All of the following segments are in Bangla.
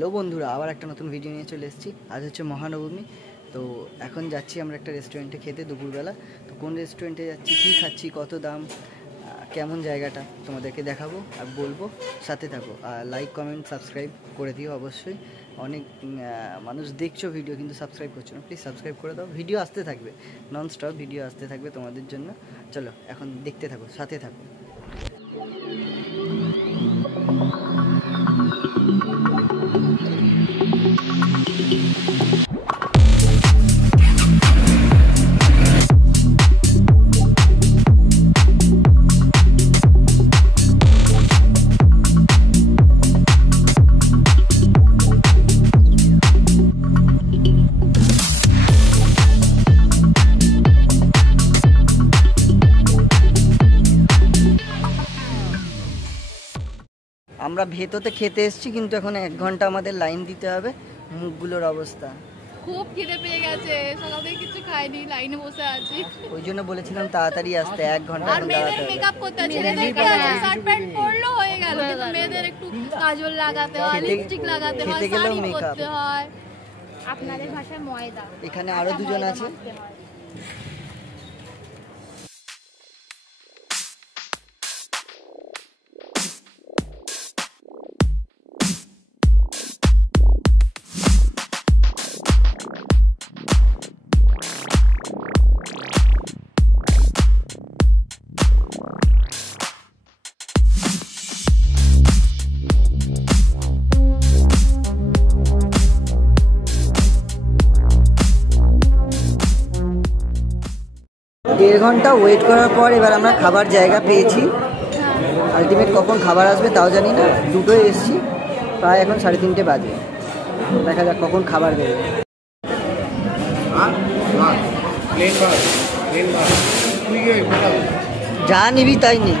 হ্যালো বন্ধুরা, আবার একটা নতুন ভিডিও নিয়ে চলে এসেছি। আজ হচ্ছে মহানবমী। তো এখন যাচ্ছি আমরা একটা রেস্টুরেন্টে খেতে দুপুরবেলা। তো কোন রেস্টুরেন্টে যাচ্ছি, কী খাচ্ছি, কত দাম, কেমন জায়গাটা তোমাদেরকে দেখাবো আর বলবো। সাথে থাকো আর লাইক কমেন্ট সাবস্ক্রাইব করে দিও অবশ্যই। অনেক মানুষ দেখছো ভিডিও কিন্তু সাবস্ক্রাইব করছো না, প্লিজ সাবস্ক্রাইব করে দাও। ভিডিও আসতে থাকবে, নন স্টপ ভিডিও আসতে থাকবে তোমাদের জন্য। চলো এখন দেখতে থাকো, সাথে থাকো। আমরা ভেতরে খেতে এসেছি, কিন্তু এখন 1 ঘন্টা আমাদের লাইন দিতে হবে। মুখগুলোর অবস্থা খুব খিদে পেয়ে গেছে, সকাল থেকে কিছু খাইনি, লাইনে বসে আছি। ওই জন্য বলেছিলাম তাড়াতাড়ি আসতে, 1 ঘন্টা আর মেয়েদের মেকআপ করতে আছে, ছেলেদের কি আছে, শার্ট প্যান্ট পরলো হয়ে গেল, কিন্তু মেয়েদের একটু কাজল লাগাতে হয়, লিপস্টিক লাগাতে হয়, শাড়ি পরতে হয়। আপনাদের ভাষায় ময়দা। এখানে আরো দুজন আছে। দেড় ঘন্টা ওয়েট করার পর এবার আমরা খাবার জায়গা পেয়েছি। আলটিমেট কখন খাবার আসবে তাও জানি না। দুটোই এসছি, প্রায় এখন 3:30 বাজে। দেখা যাক কখন খাবার দেবে। যা নিবি তাই নি।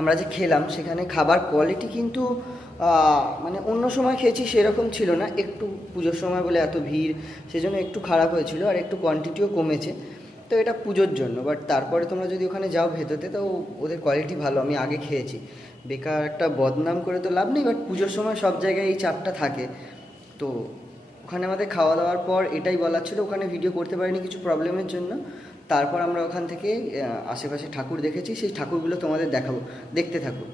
আমরা যে খেলাম সেখানে খাবার কোয়ালিটি কিন্তু মানে অন্য সময় খেয়েছি সেরকম ছিল না। একটু পুজোর সময় বলে এত ভিড়, সেজন্য একটু খারাপ হয়েছিল, আর একটু কোয়ান্টিটিও কমেছে। তো এটা পুজোর জন্য, বাট তারপরে তোমরা যদি ওখানে যাও ভেতরে, তো ওদের কোয়ালিটি ভালো। আমি আগে খেয়েছি, বেকার একটা বদনাম করে তো লাভ নেই। বাট পুজোর সময় সব জায়গায় এই চাপটা থাকে। তো ওখানে আমাদের খাওয়া দাওয়ার পর এটাই বলার ছিল, ওখানে ভিডিও করতে পারিনি কিছু প্রবলেমের জন্য। তারপর আমরা ওখান থেকে আশেপাশে ঠাকুর দেখেছি, সেই ঠাকুরগুলো তোমাদের দেখাবো, দেখতে থাকো।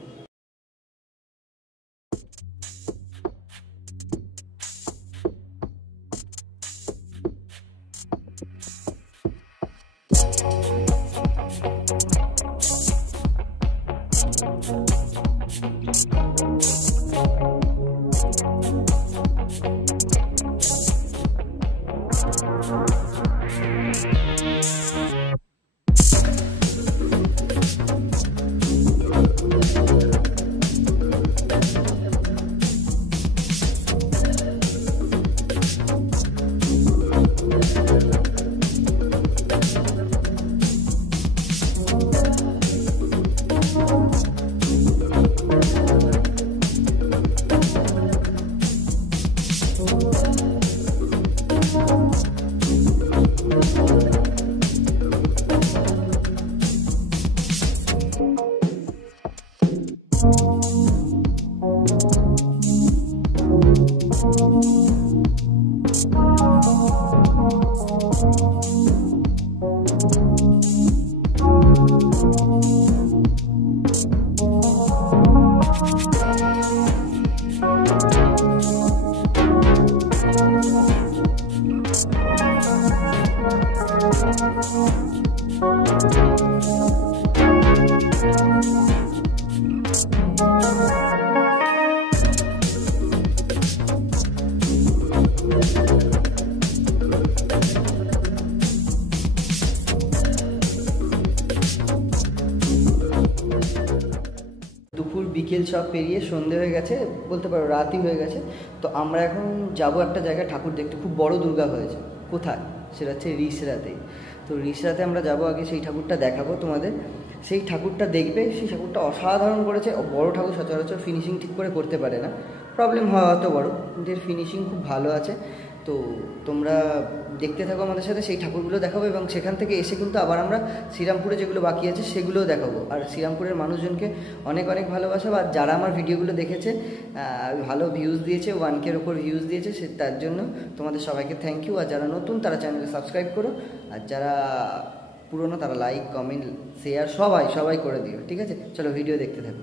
বিকেল সব পেরিয়ে সন্ধে হয়ে গেছে, বলতে পারো রাতই হয়ে গেছে। তো আমরা এখন যাব একটা জায়গায় ঠাকুর দেখতে, খুব বড় দুর্গা হয়েছে। কোথায়? সেটা হচ্ছে রিসরাতেই। তো রিসরাতে আমরা যাব, আগে সেই ঠাকুরটা দেখাবো তোমাদের। সেই ঠাকুরটা দেখবে, সেই ঠাকুরটা অসাধারণ করেছে। বড় ঠাকুর সচরাচর ফিনিশিং ঠিক করে করতে পারে না, প্রবলেম হয় অত বড়, কিন্তু এর ফিনিশিং খুব ভালো আছে। তো তোমরা দেখতে থাকো আমাদের সাথে, সেই ঠাকুরগুলো দেখাবো এবং সেখান থেকে এসে কিন্তু আবার আমরা শ্রীরামপুরে যেগুলো বাকি আছে সেগুলোও দেখাবো। আর শ্রীরামপুরের মানুষজনকে অনেক অনেক ভালোবাসা, বা যারা আমার ভিডিওগুলো দেখেছে ভালো ভিউজ দিয়েছে, 1K-র ওপর ভিউজ দিয়েছে, সে তার জন্য তোমাদের সবাইকে থ্যাংক ইউ। আর যারা নতুন তারা চ্যানেলকে সাবস্ক্রাইব করো, আর যারা পুরনো তারা লাইক, কমেন্ট, শেয়ার সবাই করে দিও, ঠিক আছে? চলো ভিডিও দেখতে থাকো।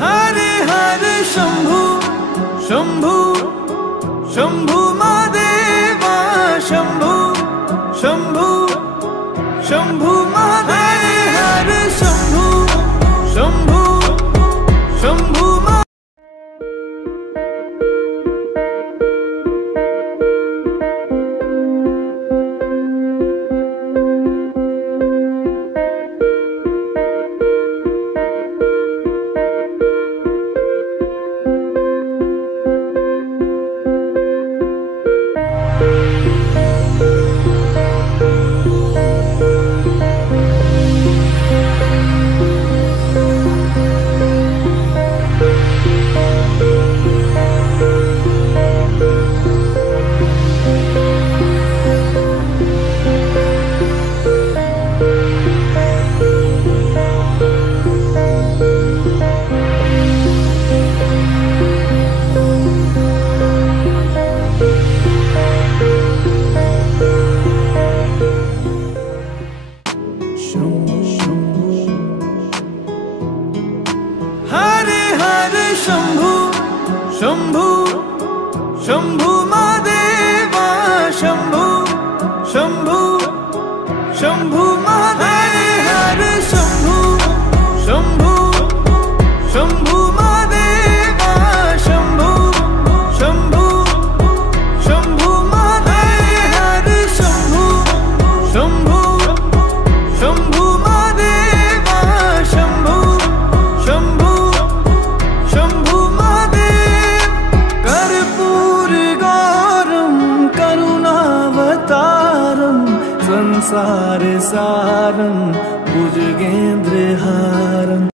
हरे हरे शंभु शंभु शंभु महादेवा, शंभु शंभु शंभु महादेव, हरे शंभु शंभु शंभु। हरे हरे शंभु शंभु शंभु